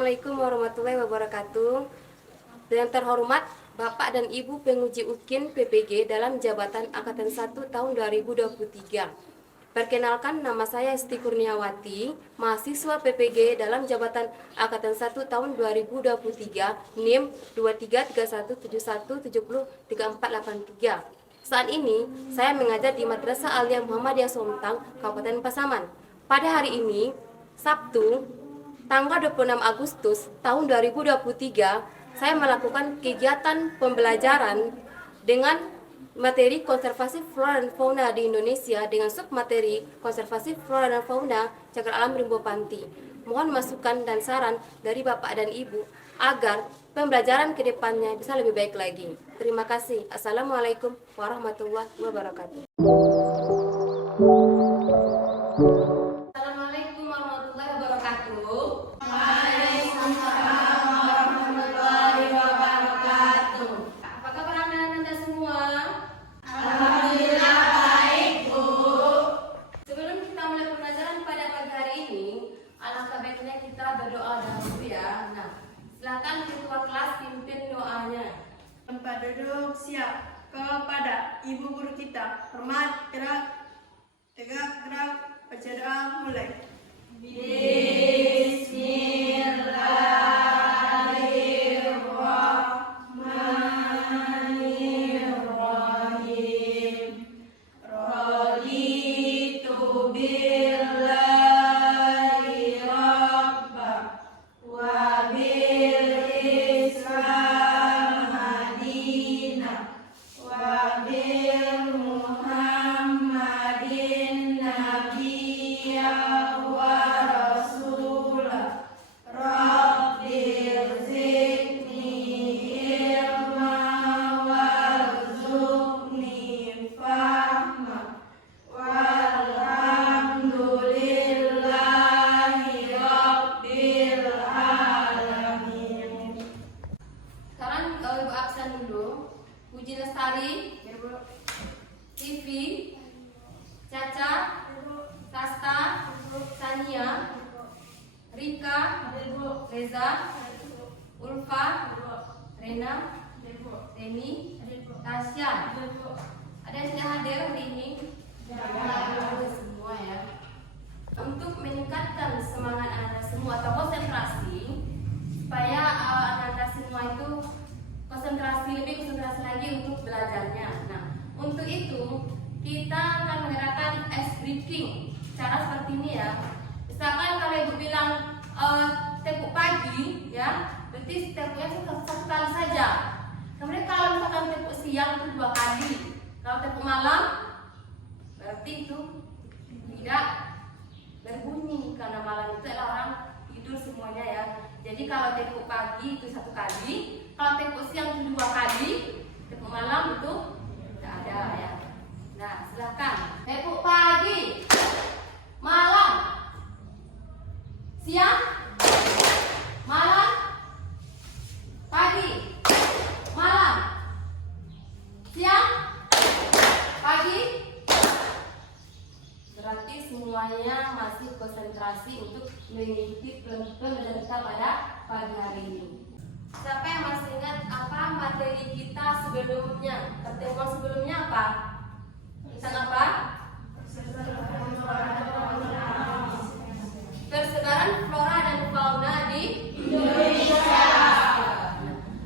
Assalamualaikum warahmatullahi wabarakatuh. Yang terhormat Bapak dan Ibu penguji UKIN PPG dalam jabatan Angkatan 1 tahun 2023. Perkenalkan, nama saya Esti Kurniawati, mahasiswa PPG dalam jabatan Angkatan 1 tahun 2023, NIM 233171703483. Saat ini saya mengajar di Madrasah Aliyah Muhammadiyah Somtang, Kabupaten Pasaman. Pada hari ini, Sabtu, tanggal 26 Agustus tahun 2023, saya melakukan kegiatan pembelajaran dengan materi konservasi flora dan fauna di Indonesia dengan submateri konservasi flora dan fauna cagar alam Rimbo Panti. Mohon masukan dan saran dari Bapak dan Ibu agar pembelajaran ke depannya bisa lebih baik lagi. Terima kasih. Assalamualaikum warahmatullahi wabarakatuh. Assalamualaikum warahmatullahi wabarakatuh. Waalaikumsalam warahmatullahi wabarakatuh. Apa kabar anak-anak semua? Alhamdulillah baik, Bu. Sebelum kita mulai pembelajaran pada pagi hari ini, alangkah baiknya kita berdoa dahulu ya. Nah, silakan ketua kelas pimpin doanya. Tempat duduk siap. Kepada Ibu Guru kita, hormat, gerak, tegak, gerak, baca doa, mulai. Bismillahirrahmanirrahim. Raditu billahi rabba wa bil islam madinah wa bil muhammadin nabiyya wa rasulah. Rabbil zidni ilma warzuqni fahma. Walhamdulillahi rabbil alamin. Sekarang Ibu absen dulu. Puji Lestari, TV, Caca, Sasta, Sania, Rika, Reza, Ulfa, Rena, Reni, Tasya. Ada yang sudah hadir hari ini? Ada semua ya. Untuk meningkatkan semangat anak-anak semua atau konsentrasi, supaya anak-anak semua itu lebih konsentrasi lagi untuk belajarnya. Nah, untuk itu kita akan menggunakan ice breaking. Cara seperti ini ya. Misalkan kalau Ibu bilang tepuk pagi, ya, berarti tepuknya satu kali saja. Kemudian kalau misalkan tepuk siang itu 2 kali. Kalau tepuk malam, berarti itu tidak berbunyi karena malam itu adalah orang tidur semuanya ya. Jadi kalau tepuk pagi itu 1 kali, kalau tepuk siang itu 2 kali, tepuk malam itu tidak ada ya. Nah, silakan tepuk pagi, malam, siang, malam, pagi, malam, siang, pagi. Berarti semuanya masih konsentrasi untuk mengikuti pembelajaran kita pada pagi hari ini. Siapa yang masih ingat apa materi kita sebelumnya? Pertemuan sebelumnya apa? Tentang apa? Persebaran flora dan fauna di Indonesia.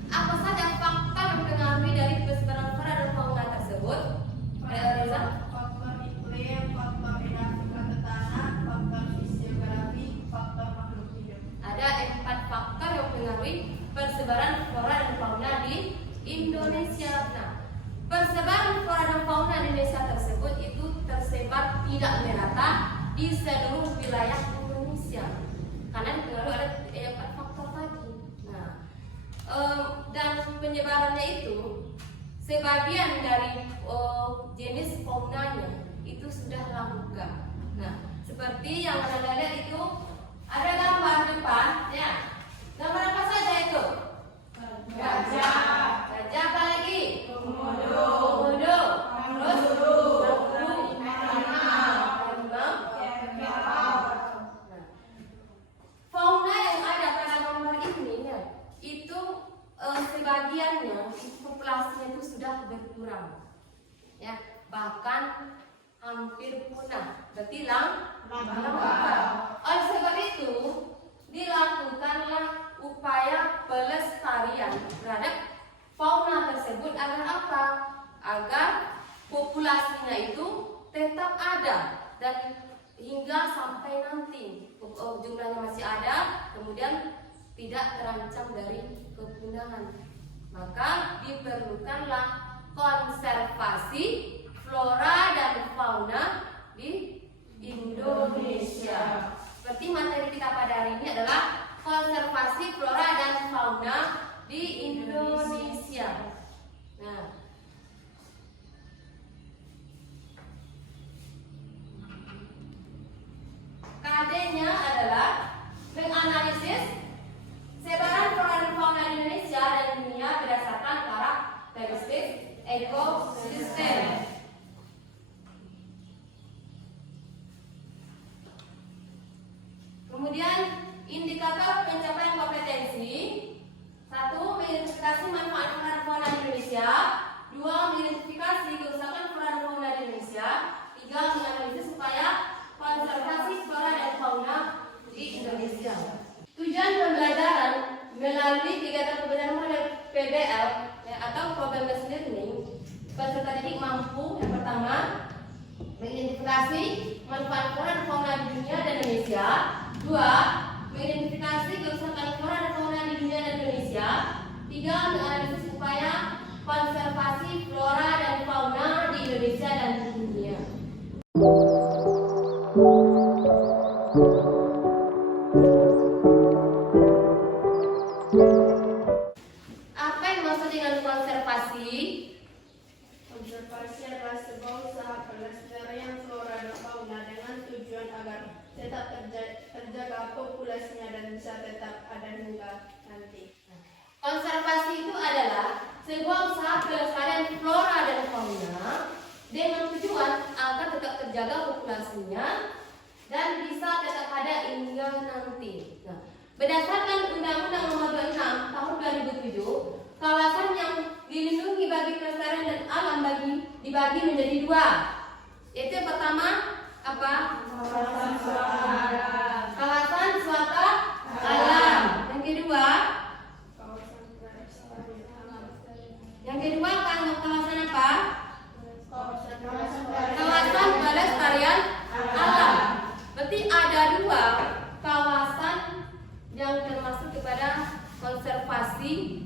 Apa saja fakta yang mempengaruhi dari persebaran flora dan fauna tersebut? Reza? Faktor iklim, faktor dinamika tanah, faktor fisiografi, faktor makhluk hidup. Ada 4 faktor yang mempengaruhi persebaran flora dan fauna di Indonesia. Nah, persebaran flora dan fauna di Indonesia tersebut itu tersebar tidak merata di seluruh wilayah Indonesia. Karena dipengaruhi ada 4 faktor tadi. Nah, dan penyebarannya itu sebagian dari jenis faunanya itu sudah langka. Nah, seperti yang Anda lihat itu ada gambar depan, ya. Gambar apa saja itu? Gajah. Gajah apa lagi? Komodo. Komodo. Terus Burung. harimau. Nah, fauna yang ada pada gambar sebagiannya populasinya itu sudah berkurang, ya, bahkan hampir punah, berarti langka. Oleh sebab itu dilakukanlah upaya pelestarian terhadap fauna tersebut agar apa? Agar populasinya itu tetap ada dan hingga sampai nanti jumlahnya masih ada, kemudian tidak terancam dari kepunahan. Maka diperlukanlah konservasi flora dan fauna di Indonesia. Seperti materi kita pada hari ini adalah konservasi flora dan fauna di Indonesia. Nah, KD-nya adalah menganalisis sebaran flora dan fauna di Indonesia dan dunia berdasarkan karakteristik ekosistem. Kemudian indikator pencapaian kompetensi: 1. Mengidentifikasi manfaat flora dan fauna di Indonesia. 2. Mengidentifikasi kerusakan flora dan fauna di Indonesia. 3. Menganalisis upaya konservasi flora dan fauna di Indonesia. Tujuan pembelajaran melalui kegiatan pembelajaran model PBL, ya, atau Problem Based Learning, peserta didik mampu yang pertama mengidentifikasi manfaat flora dan fauna di dunia dan Indonesia. 2. Mengidentifikasi kerusakan flora dan fauna di dunia dan Indonesia. 3. Menganalisis upaya konservasi flora dan fauna di Indonesia dan dunia. Apa yang dimaksud dengan konservasi? Konservasi adalah sebuah usaha pelestarian flora dan fauna dengan tujuan agar tetap terjaga populasinya dan bisa tetap ada hingga nanti. Konservasi itu adalah sebuah usaha pelestarian flora dan fauna dengan tujuan agar tetap terjaga populasinya dan bisa tetap ada hingga nanti. Nah, berdasarkan Undang-Undang Nomor 26 Tahun 2007, kawasan yang dilindungi bagi pelestarian dan alam dibagi menjadi 2. Yaitu yang pertama apa? Kawasan wisata alam. Yang kedua kawasan apa? Kawasan pelestarian alam. Berarti ada 2 kawasan yang termasuk kepada konservasi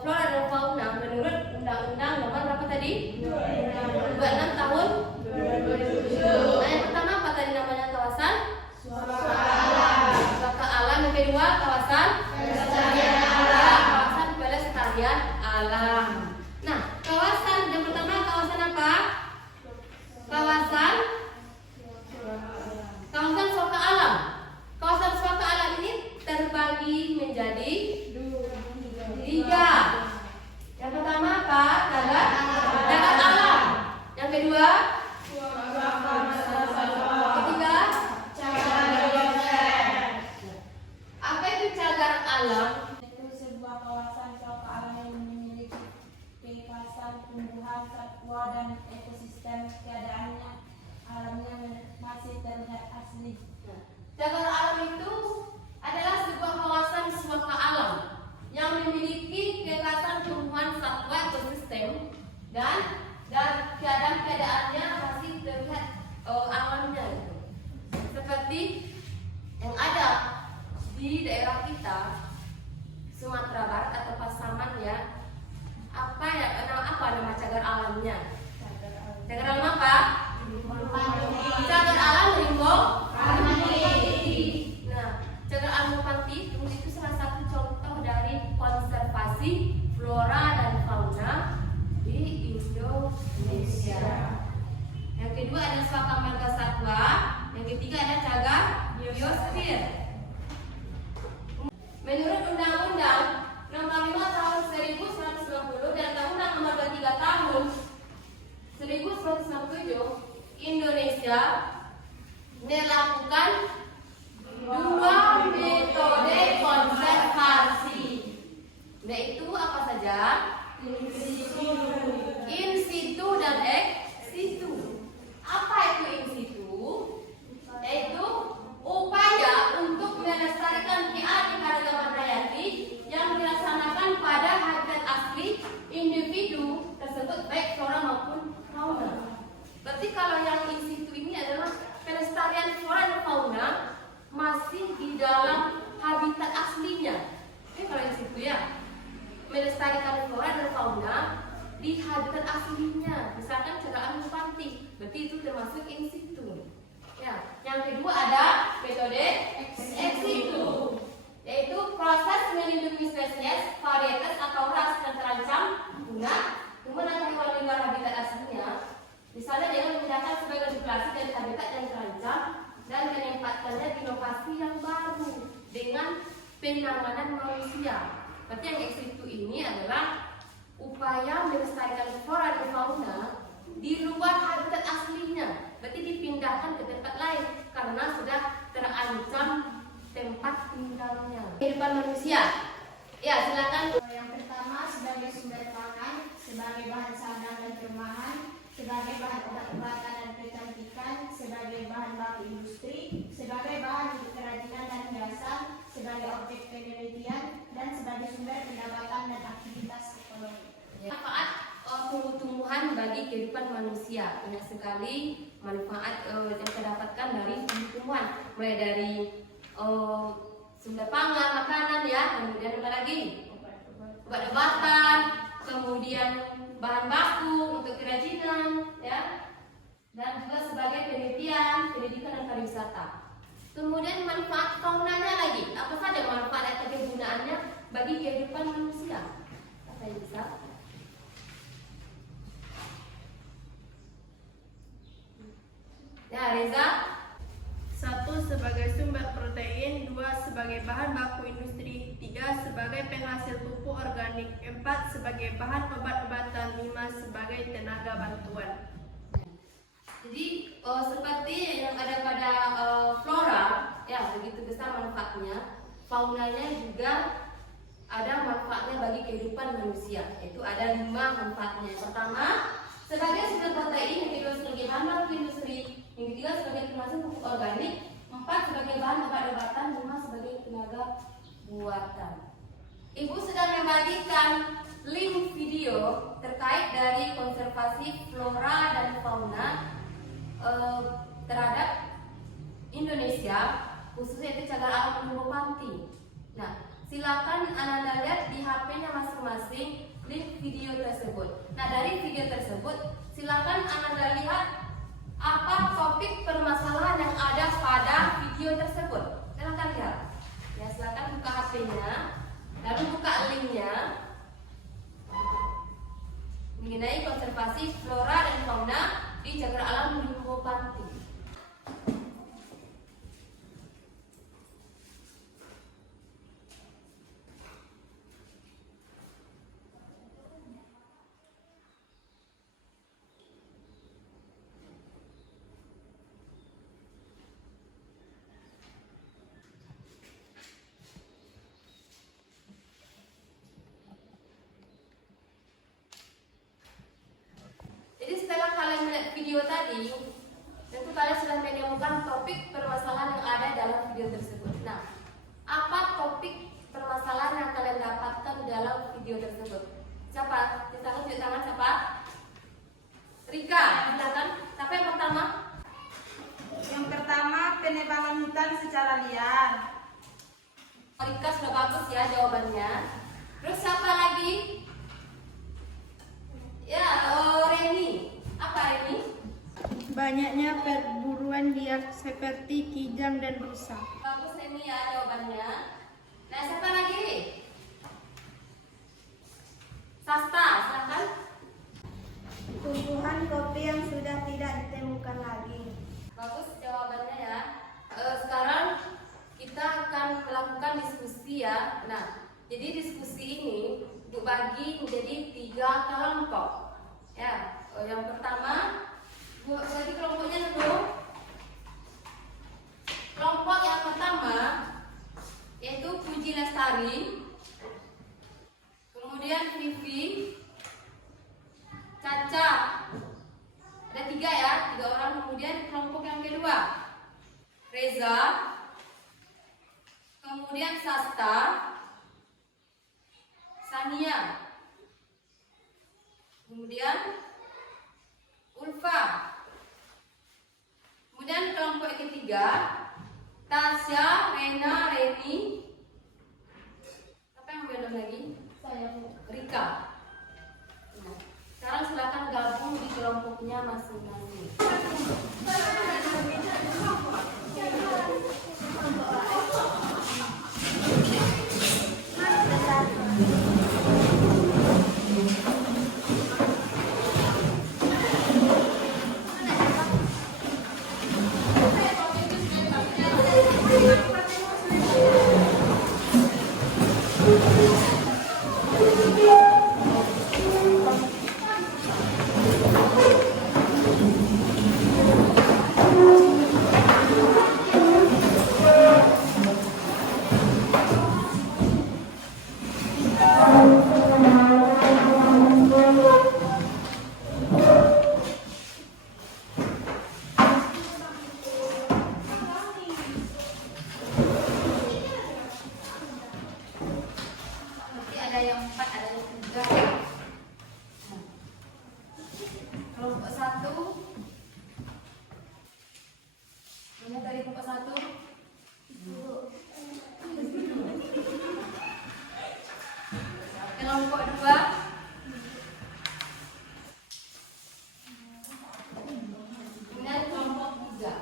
flora dan fauna menurut Undang-Undang Nomor berapa tadi? 26 Tahun 2007. Nah, yang pertama apa tadi namanya? Kawasan wisata alam. Yang kedua kawasan pelestarian alam. Kawasan pelestarian alam. Nah, kawasan yang pertama kawasan apa? Kawasan suaka alam. Kawasan suaka alam ini terbagi menjadi 3. Yang pertama apa? Cagar alam. Yang kedua? Ketiga? Apa itu cagar alam? Itu sebuah kawasan suaka alam yang memiliki keikhlasan tumbuhan, satwa, dan ekosistem keadaannya alamnya masih terlihat asli. Cagar alam itu adalah sebuah kawasan suaka alam yang memiliki keikhlasan tumbuhan, satwa, ekosistem dan keadaannya masih terlihat alamnya itu. Seperti yang ada di daerah kita Sumatera Barat atau Pasaman, ya. Apa nama cagar alamnya? Cagar alam apa? Cagar alam Limbo Panti. Nah, cagar alam Panti itu salah satu contoh dari konservasi flora dan fauna di Indonesia. Yang kedua ada suaka marga satwa. Yang ketiga ada cagar biosfer. Menurut Undang-Undang Nomor 5 Tahun 1990 dan Undang-Undang Nomor 23 Tahun 1997, Indonesia melakukan 2 metode konservasi, yaitu yaitu apa saja? In situ dan ex situ. Apa itu in situ? Yaitu upaya untuk melestarikan keanekaragaman hayati yang dilaksanakan pada habitat asli individu tersebut, baik flora maupun fauna. Berarti kalau yang in situ ini adalah pelestarian flora dan fauna masih di dalam habitat aslinya. Oke, kalau in situ ya, melestarikan flora dan fauna di habitat aslinya, misalkan cegahan panti, berarti itu termasuk in situ. Ya, yang kedua ada metode ex situ, yaitu proses melindungi spesies, varietas atau ras yang terancam punah menggunakan hewan di luar habitat aslinya, misalnya dengan memindahkan sebagai populasi dari habitat yang terancam dan menempatkannya di lokasi yang baru dengan penanganan manusia. Berarti yang ex situ ini adalah upaya melestarikan flora dan fauna di luar habitat aslinya, berarti dipindahkan ke tempat lain karena sudah terancam tempat tinggalnya. Kehidupan manusia. Ya, silakan. Yang pertama, sebagai sumber pangan, sebagai bahan sandang dan perumahan, sebagai bahan obat-obatan dan kecantikan, sebagai bahan baku industri, sebagai bahan untuk kerajinan dan hiasan, sebagai objek penelitian, dan sebagai sumber pendapatan dan aktivitas ekonomi. Manfaat tumbuh-tumbuhan bagi kehidupan manusia, banyak sekali manfaat yang terdapatkan dari tumbuh-tumbuhan, mulai dari sumber pangan, makanan ya, kemudian apa lagi? Obat-obatan, kemudian bahan baku untuk kerajinan ya, dan juga sebagai penelitian, pendidikan dan pariwisata. Kemudian manfaat faunanya lagi, apa saja manfaat atau kegunaannya bagi kehidupan manusia? Apa yang bisa? Ya, Reza. 1. Sebagai sumber protein, 2. Sebagai bahan baku industri, 3. Sebagai penghasil pupuk organik, 4. Sebagai bahan obat-obatan, 5. Sebagai tenaga bantuan. Jadi seperti yang ada pada flora, ya begitu besar manfaatnya. Faunanya juga ada manfaatnya bagi kehidupan manusia, yaitu ada 5 manfaatnya. Yang pertama, sebagai sumber protein, yang kedua sebagai bahan baku industri, yang ketiga sebagai penghasil pupuk organik, 4 sebagai bahan obat-obatan, 5 sebagai tenaga buatan. Ibu sudah membagikan link video terkait dari konservasi flora dan fauna terhadap Indonesia, khususnya itu cagar alam Gunung Panti. Nah, silakan Anda lihat di HP-nya masing-masing link video tersebut. Nah, dari video tersebut silakan Anda lihat apa topik permasalahan yang ada pada video tersebut. Silakan lihat. Ya, silakan buka HP-nya, lalu buka linknya mengenai konservasi flora dan fauna di cagar alam Gunung Panti. Jadi setelah kalian melihat video tadi, tentu kalian sudah menemukan topik permasalahan yang ada dalam video tersebut. Nah, apa topik permasalahan yang kalian dapatkan dalam video tersebut? Siapa? Silakan tunjuk tangan siapa? Rika, silakan. Siapa yang pertama? Yang pertama, penebangan hutan secara liar. Rika sudah bagus ya jawabannya. Terus siapa lagi? Ya, Reni. Apa Reni? Banyaknya perburuan liar seperti kijang dan rusa. Bagus Reni ya jawabannya. Nah, siapa lagi? Sasta, silakan. Tumbuhan kopi yang sudah tidak ditemukan lagi. Bagus jawabannya ya. Sekarang kita akan melakukan diskusi ya. Nah, jadi diskusi ini dibagi menjadi 3 kelompok. Ya, yang pertama bagi kelompoknya dulu. Kelompok yang pertama yaitu Puji Lestari. Kemudian kemudian Vivi, Caca. Ada 3 ya, 3 orang. Kemudian kelompok yang kedua, Reza, kemudian Sasta, Sania, kemudian Ulfa. Kemudian kelompok yang ketiga, Tasya, Rena, Reni. Apa yang belum lagi? Saya Bu. Rika. Nah, sekarang silakan gabung di kelompoknya masing-masing. Nanti ada yang 4, ada yang 3. Nah, kelompok 1. Mana dari kelompok 1? Kelompok 2. Kemudian kelompok 3.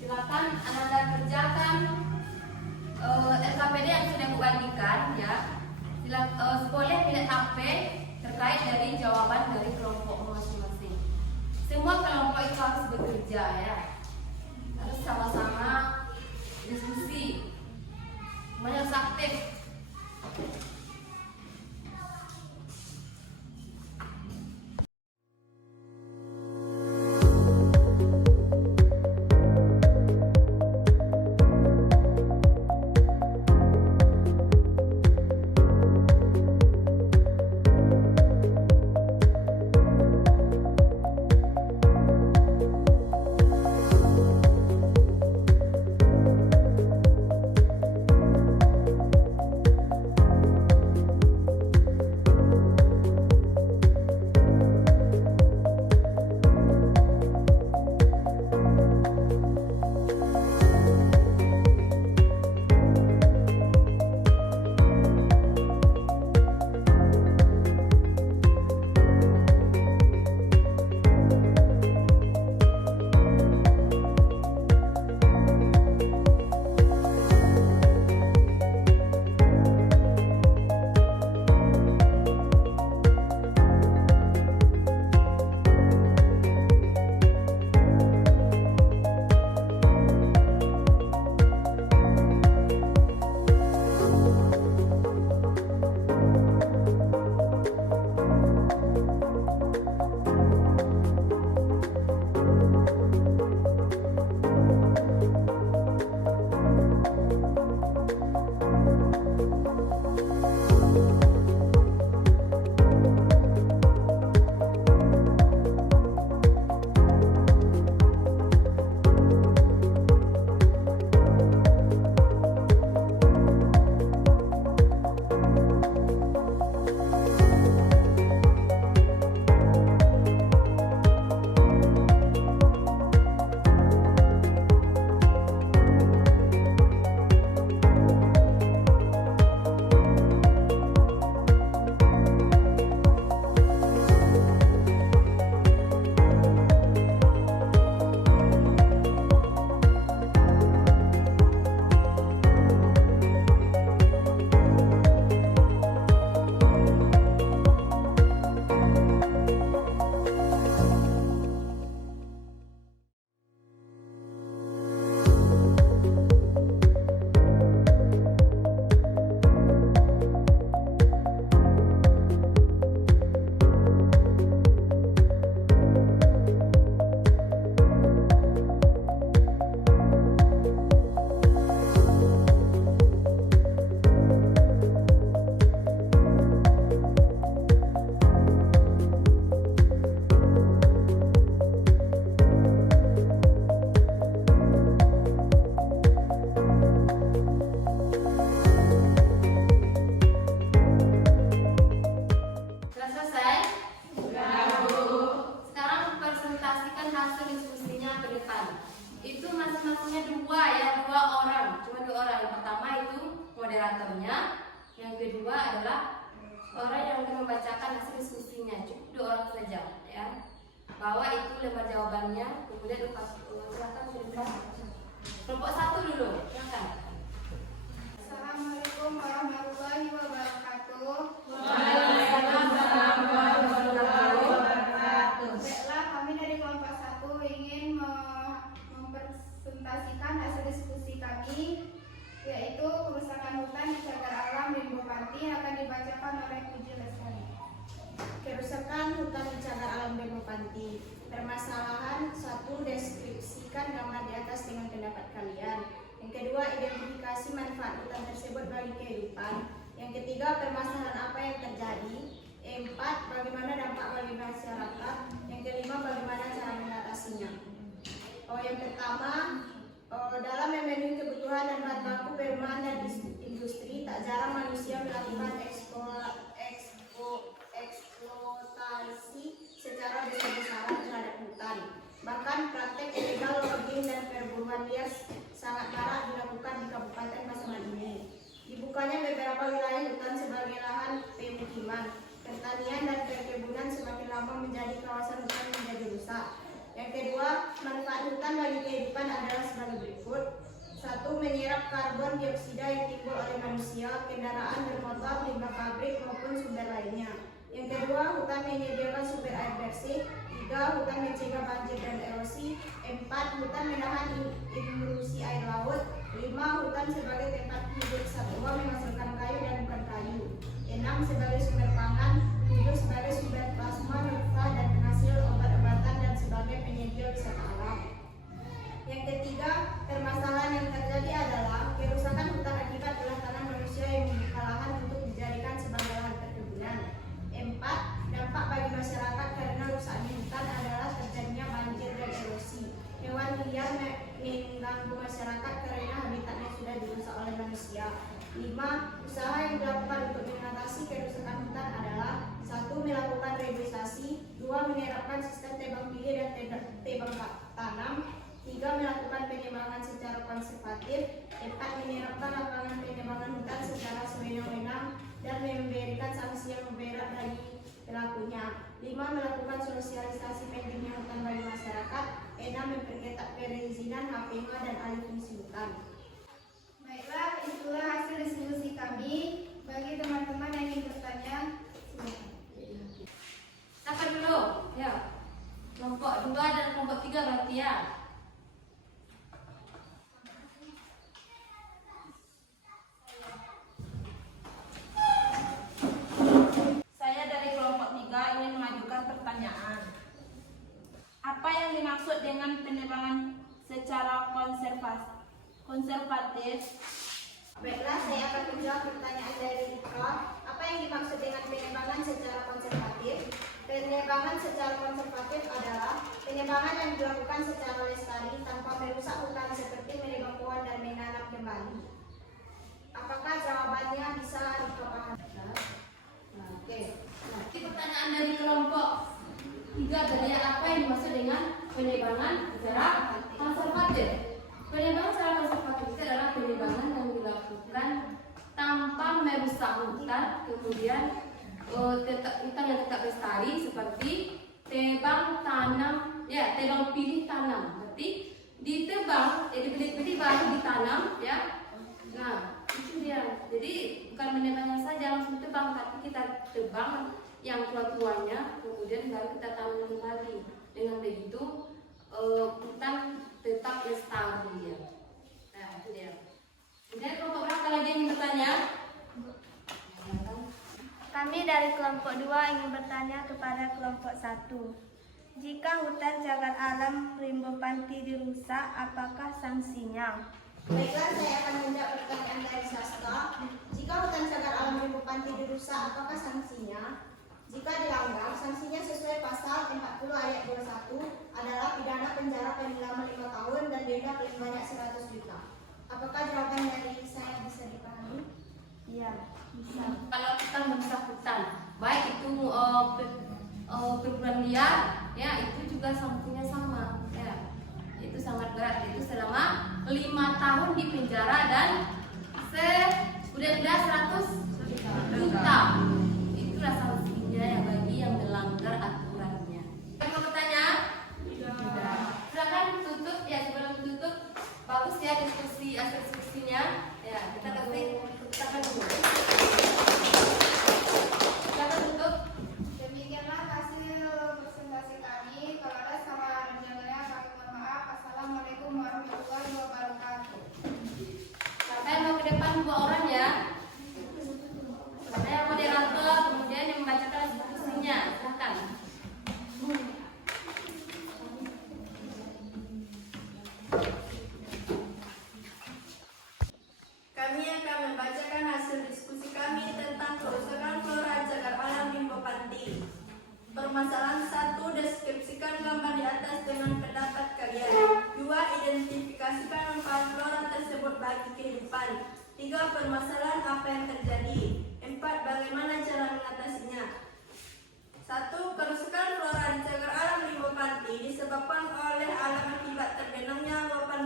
Silakan Anda kerjakan LKPD yang sudah dibagikan ya. Boleh pilih HP terkait dari jawaban dari kelompok masing-masing. Semua kelompok itu harus bekerja ya. Harus sama-sama diskusi. Semuanya harus aktif. moderatornya. Yang kedua adalah orang yang akan membacakan hasil diskusinya. Cukup 2 orang saja, ya. Bawa itu lembar jawabannya, kemudian silakan cerita. Kelompok 1 dulu, silakan. Assalamualaikum warahmatullahi wabarakatuh. Waalaikumsalam warahmatullahi wabarakatuh. Baiklah, kami dari kelompok 1 ingin mempresentasikan hasil diskusi kami, yaitu kerusakan hutan di cagar alam Rimbo Panti akan dibacakan oleh Puji Lestari. Kerusakan hutan di cagar alam Rimbo Panti. Permasalahan 1. Deskripsikan gambar di atas dengan pendapat kalian. Yang kedua, identifikasi manfaat hutan tersebut bagi kehidupan. Yang ketiga, permasalahan apa yang terjadi. 4. Bagaimana dampak bagi masyarakat. Yang kelima, bagaimana cara mengatasinya. Yang pertama, dalam memenuhi kebutuhan dan bahan baku perumahan dan industri, tak jarang manusia melakukan eksploitasi secara besar-besaran terhadap hutan. Bahkan praktek ilegal logging dan perburuan liar sangat marak dilakukan di Kabupaten Pasaman ini. Dibukanya beberapa wilayah hutan sebagai lahan pemukiman, pertanian dan perkebunan semakin lama menjadi kawasan hutan menjadi rusak. Yang kedua, manfaat hutan bagi kehidupan adalah sebagai berikut. 1. Menyerap karbon dioksida yang timbul oleh manusia, kendaraan bermotor, limbah pabrik maupun sumber lainnya. Yang kedua, hutan menyediakan sumber air bersih. 3. Hutan mencegah banjir dan erosi. 4. Hutan menahan intrusi air laut. 5. Hutan sebagai tempat hidup satwa menghasilkan kayu dan bukan kayu. 6. Sebagai sumber pangan. 7. Sebagai sumber plasma, nirfa dan penghasil obat-obatan dan sebagai penyedia wisata alam. Yang ketiga, permasalahan yang terjadi adalah kerusakan hutan akibat ulah tanah manusia yang membuka lahan untuk dijadikan sebagai lahan perkebunan. 4. Dampak bagi masyarakat karena rusaknya hutan adalah terjadinya banjir dan erosi. Hewan liar mengganggu masyarakat karena habitatnya sudah dirusak oleh manusia. 5. Usaha yang dilakukan untuk mengatasi kerusakan hutan adalah 1. Melakukan reboisasi. 2. Menerapkan sistem tebang pilih dan tebang tanam. 3. Melakukan penebangan secara konservatif. 4. Menerapkan lapangan penebangan hutan secara sewenang-wenang dan memberikan sanksi yang berat bagi pelakunya. 5. Melakukan sosialisasi pentingnya hutan bagi masyarakat. 6. Memperketat perizinan HPH dan alih fungsi hutan. Baiklah, itulah hasil diskusi kami. Bagi teman-teman yang ingin bertanya, Siapa dulu? Ya. Kelompok 2 dan kelompok 3 berarti ya. Saya dari kelompok 3 ingin mengajukan pertanyaan. Apa yang dimaksud dengan penebangan secara konservatif? baiklah, saya akan menjawab pertanyaan dari Rika. Apa yang dimaksud dengan penebangan secara konservatif? Penebangan secara konservatif adalah penebangan yang dilakukan secara lestari tanpa merusak hutan seperti menebang pohon dan menanam kembali. Apakah jawabannya bisa Rika paham? Oke. Nah, ini pertanyaan dari kelompok 3 tadi, apa yang dimaksud dengan penebangan secara konservatif? Penebangan secara konservatif itu adalah penebangan yang dilakukan tanpa merusak hutan, kemudian hutan yang tetap lestari seperti tebang tanam, ya tebang pilih tanam. Berarti ditebang, dipilih-pilih baru ditanam, ya. Nah, itu dia. Jadi bukan menebangnya saja langsung tebang, tapi kita tebang yang tua-tuanya, kemudian baru kita tanam kembali. Dengan begitu hutan tetap lestari ya. Nah, itu dia. Kemudian kelompok berapa lagi yang ingin bertanya? Kami dari kelompok 2 ingin bertanya kepada kelompok 1. Jika hutan cagar alam Rimbo Panti dirusak, apakah sanksinya? Baiklah, saya akan menjawab pertanyaan dari Sastra. Jika hutan cagar alam Rimbo Panti dirusak, apakah sanksinya? Jika dilanggar, sanksinya sesuai pasal 40 ayat 21 adalah pidana penjara paling lama 5 tahun dan denda paling banyak 100 juta. Apakah jawaban dari saya bisa dipahami? Iya, bisa. Kalau kita merusak hutan, baik itu perkebunan liar, ya itu juga sanksinya sama, ya itu sangat berat, itu selama 5 tahun di penjara dan 10 Denda 100 juta. Itulah sanksinya ya bagi yang melanggar aturannya. Mau bertanya? Tidak. Silakan tutup ya, sebelum tutup bagus ya diskusinya. Ya, kita akan dulu. Silakan tutup. Demikianlah hasil presentasi kami. Kalau ada salah dan jalannya kami mohon maaf. Assalamualaikum warahmatullahi wabarakatuh. Sampai mau ke depan 2 orang ya. Saya moderator, kemudian yang membacakan diskusinya. Silakan. Kami akan membacakan hasil diskusi kami tentang kerusakan flora cagar alam Limbo Panti. Permasalahan 1. Deskripsikan gambar di atas dengan pendapat kalian. 2. Identifikasikan manfaat flora tersebut bagi kehidupan. 3. Permasalahan apa yang terjadi. 4. Bagaimana cara mengatasinya. 1. Kerusakan flora di cagar alam Limbo Panti disebabkan oleh alam akibat terbenamnya luapan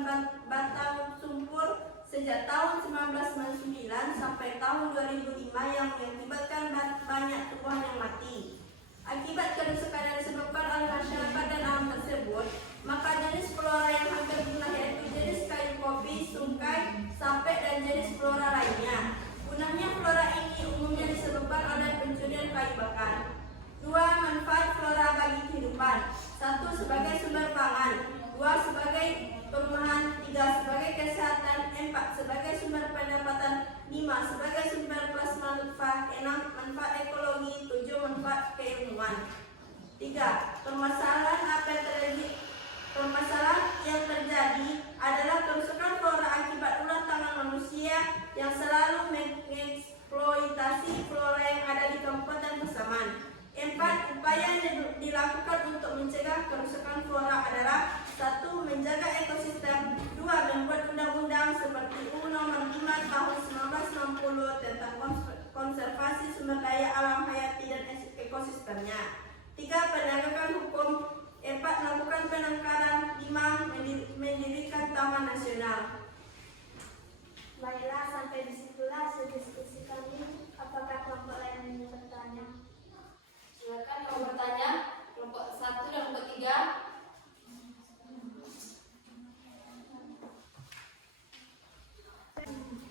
batang sumpur sejak tahun 1999 sampai tahun 2005 yang mengakibatkan banyak tumbuhan yang mati. Akibat kerusakan yang disebabkan oleh masyarakat dan alam tersebut, maka jenis flora yang hampir punah yaitu jenis kayu kopi, sungkai, sampek, dan jenis flora lainnya. Punahnya flora ini umumnya disebabkan oleh pencurian kayu bakar. 2. Manfaat flora bagi kehidupan. 1. Sebagai sumber pangan. 2. Sebagai perumahan. 3. Sebagai kesehatan. 4. Sebagai sumber pendapatan. 5. Sebagai sumber plasma nutfah. 6. Manfaat ekologi. 7. Manfaat keilmuan. 3. Permasalahan apa yang terjadi? Permasalahan yang terjadi adalah kerusakan flora akibat ulah tangan manusia yang selalu mengeksploitasi flora yang ada di Kabupaten Pasaman. 4. Upaya yang dilakukan untuk mencegah kerusakan flora adalah 1. Menjaga ekosistem. 2. Membuat undang-undang seperti UU Nomor 5 Tahun 1960 tentang konservasi sumber daya alam hayati dan ekosistemnya. 3. Penegakan hukum. 4. Melakukan penangkaran. 5. Mendirikan Taman Nasional. Baiklah, sampai disitulah hasil diskusi kami. Apakah kelompok lain ingin bertanya? Silakan mau bertanya. Kelompok 1 dan kelompok 3.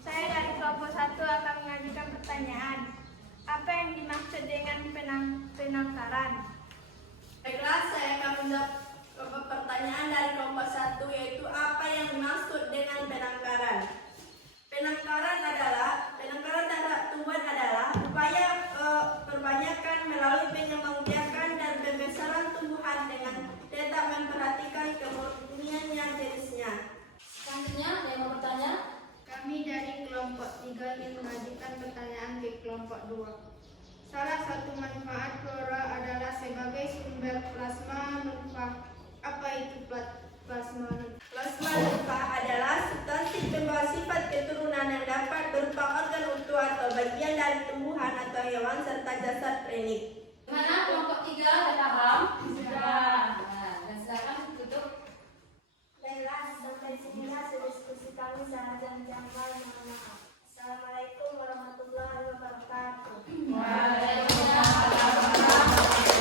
Saya dari kelompok 1 akan mengajukan pertanyaan. Apa yang dimaksud dengan penangkaran? Baiklah, saya akan menjawab pertanyaan dari kelompok 1, yaitu apa yang dimaksud dengan penangkaran. Penangkaran terhadap tumbuhan adalah upaya perbanyakan melalui penyembangbiakan dan pembesaran tumbuhan dengan tidak memperhatikan kemurniannya jenisnya. Selanjutnya ada yang mau bertanya? Kami dari kelompok 3 ingin mengajukan pertanyaan ke kelompok 2. Salah satu manfaat flora adalah sebagai sumber plasma nutfah. Apa itu plasma nutfah? Plasma nutfah adalah substansi pembawa sifat keturunan yang dapat berupa organ utuh atau bagian dari tumbuhan atau hewan serta jasad prenik. Gimana kelompok 3 sudah paham? Sudah. Nah, dan silakan tutup. Baiklah, sampai sini hasil diskusi kami. Saya Jan Jamal, mohon maaf. Assalamualaikum warahmatullahi wabarakatuh.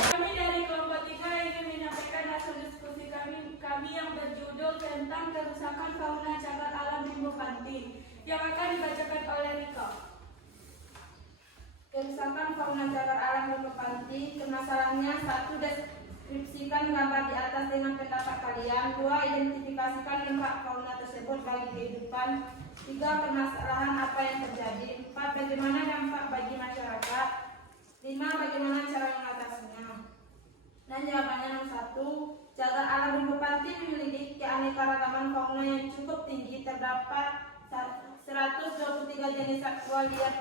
Kami dari kelompok 3 ingin menyampaikan hasil diskusi kami yang berjudul tentang kerusakan fauna cagar alam Limbo Panti yang akan dibacakan oleh Rika. Kerusakan fauna cagar alam Limbo Panti, permasalahannya 1. Deskripsikan gambar di atas dengan pendapat kalian. 2. Identifikasikan dampak fauna tersebut bagi kehidupan. 3. Permasalahan apa yang terjadi. 4. Bagaimana dampak bagi masyarakat. 5. Bagaimana cara mengatasinya. Dan jawabannya nomor 1. Cagar alam Limbo Panti memiliki keanekaragaman fauna yang cukup tinggi. Terdapat 123 jenis satwa liar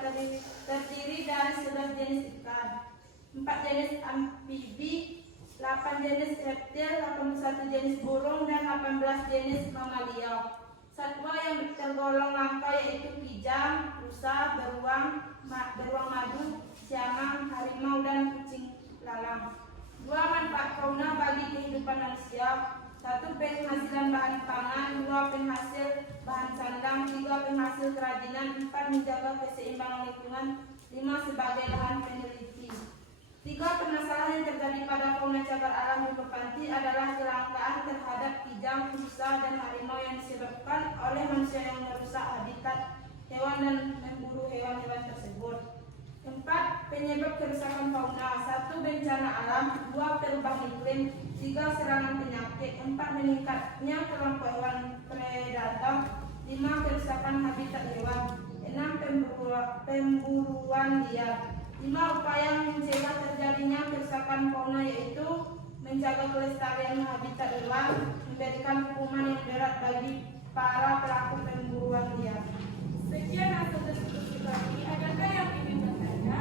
terdiri dari 11 jenis ikan, 4 jenis amfibi, 8 jenis reptil, 81 jenis burung, dan 18 jenis mamalia. Satwa yang tergolong langka yaitu kijang, rusa, beruang madu, siamang, harimau, dan kucing lalang. 2. Manfaat fauna bagi kehidupan manusia. 1. Penghasilan bahan pangan. 2. Penghasil bahan sandang. alam, 3 penghasil kerajinan, 4 menjaga keseimbangan lingkungan, 5 sebagai lahan peneliti. 3 permasalahan yang terjadi pada fauna cagar alam Rimba Panti adalah kelangkaan terhadap kijang, rusa, dan harimau yang disebabkan oleh manusia yang merusak habitat hewan dan memburu hewan-hewan tersebut. 4. Penyebab kerusakan fauna: 1. Bencana alam, 2. Perubahan iklim, 3. Serangan penyakit, 4. Meningkatnya kelompok hewan predator, 5. Kerusakan habitat hewan, 6. Pemburuan liar. 5. Upaya mencegah terjadinya kerusakan fauna yaitu menjaga kelestarian habitat hewan, memberikan hukuman yang berat bagi para pelaku pemburuan liar. Sekian hasil diskusi kami. Adakah yang ingin bertanya?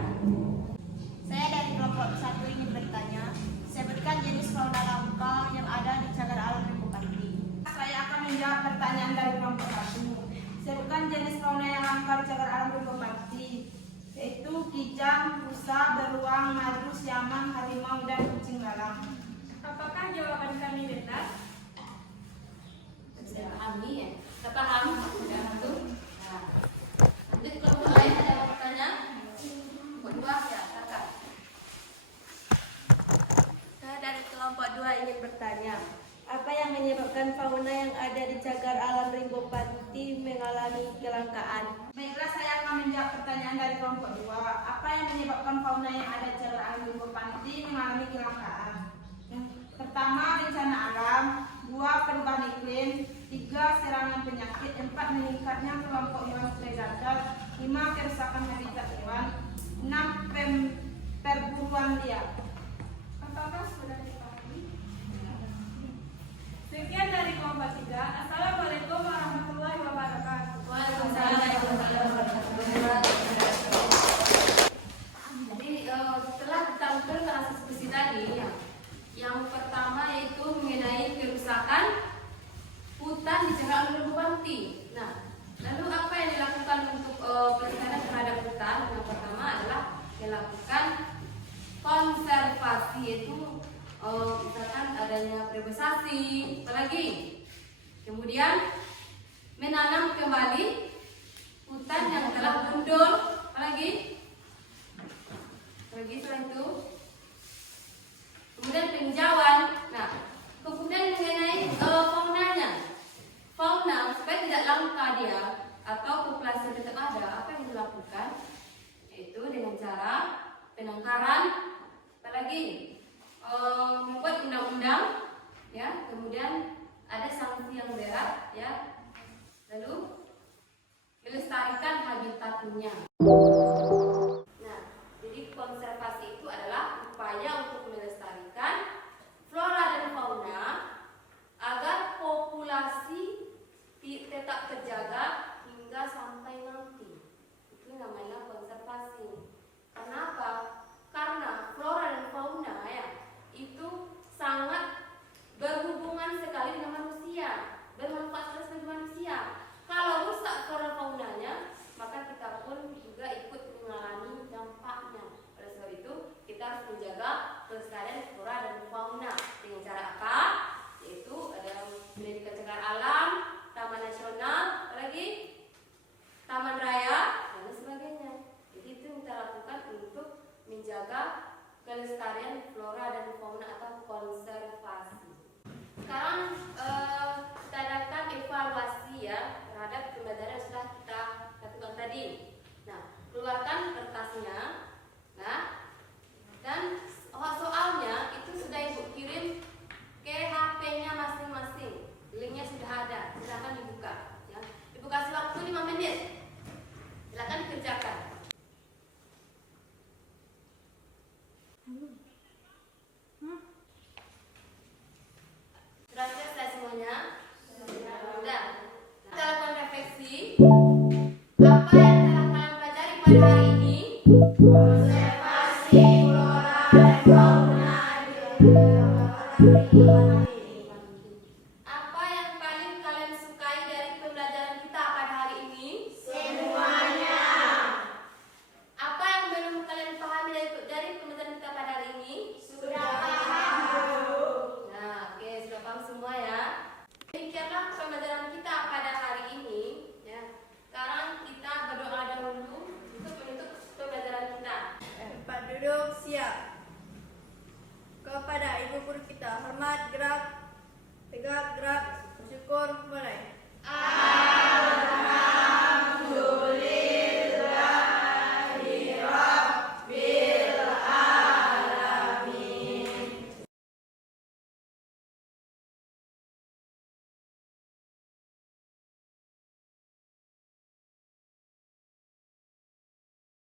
Saya dari kelompok 1 ingin bertanya, sebutkan jenis fauna langka yang ada di cagar alam Rimba Panti. Saya akan menjawab pertanyaan dari kelompok 1. Sebutkan jenis fauna yang langka di cagar alam Rimba Panti, yaitu kijang, rusa, beruang, madu, siamang, harimau, dan kucing lalang. Apakah jawaban kami benar? Sudah pahami ya? Sudah paham? Sudah tuh. Nah, lanjut kelompok lain ada yang bertanya? Kelompok 2 ya, kakak. Saya dari kelompok 2 ingin bertanya, apa yang menyebabkan fauna yang ada di cagar alam Rimba Panti mengalami kelangkaan? Baiklah, saya akan menjawab pertanyaan dari kelompok 2. Apa yang menyebabkan fauna yang ada di cagar alam Rimba Panti mengalami kelangkaan? Yang pertama, bencana alam, 2. Perubahan iklim, 3. Serangan penyakit, 4. Meningkatnya kelompok hewan predator, 5. Kerusakan habitat hewan, 6. Perburuan liar. Apakah sudah dipahami? Sekian dari kelompok 3. Assalamualaikum warahmatullahi wabarakatuh. Waalaikumsalam warahmatullahi wabarakatuh. Jadi setelah kita ukur kasus diskusi tadi, yang pertama yaitu mengenai kerusakan hutan di cagar alam Rimba Panti. Nah, lalu apa yang dilakukan untuk pelestarian terhadap hutan? Yang pertama adalah melakukan konservasi, yaitu misalkan adanya privasi, apalagi kemudian menanam kembali hutan yang telah gundul, apalagi setelah itu kemudian penghijauan. Nah, kemudian mengenai fauna supaya tidak langka dia atau populasi tetap ada, apa yang dilakukan? Yaitu dengan cara penangkaran, apalagi membuat undang-undang, ya, kemudian ada sanksi yang berat, ya, lalu melestarikan habitatnya. Nah, jadi konservasi itu adalah upaya untuk melestarikan flora dan fauna agar populasi tetap terjaga hingga sampai nanti. Itu namanya konservasi. Kenapa? Karena flora dan fauna ya itu sangat berhubungan sekali dengan manusia, bermanfaat sekali bagi manusia. Kalau rusak flora faunanya, maka kita pun juga ikut mengalami dampaknya. Oleh sebab itu, kita harus menjaga kelestarian flora dan fauna dengan cara apa? Yaitu ada pendidikan cagar alam, taman nasional, apalagi taman raya, dan sebagainya. Jadi itu yang kita lakukan untuk menjaga kelestarian flora dan fauna atau konservasi. Sekarang kita adakan evaluasi ya terhadap pembelajaran yang sudah kita lakukan tadi. Nah, keluarkan kertasnya, nah, dan soalnya itu sudah ibu kirim ke HP-nya masing-masing. Linknya sudah ada, silakan dibuka. Ya. Ibu kasih waktu 5 menit. Silakan kerjakan. Sudah selesai semuanya? Sudah. Kita lakukan refleksi. Apa yang telah kalian pelajari pada hari ini? Konservasi flora dan fauna di Apa yang paling kalian sukai dari pembelajaran kita pada hari ini? Semuanya. Apa yang belum kalian pahami dari pembelajaran kita pada hari ini? Sudah paham, Bu. Nah, oke, sudah paham semua ya. Demikianlah pembelajaran kita pada hari ini. Ya. siap. Kepada ibu guru kita, hormat, gerak, tegak, gerak, bersyukur, mulai.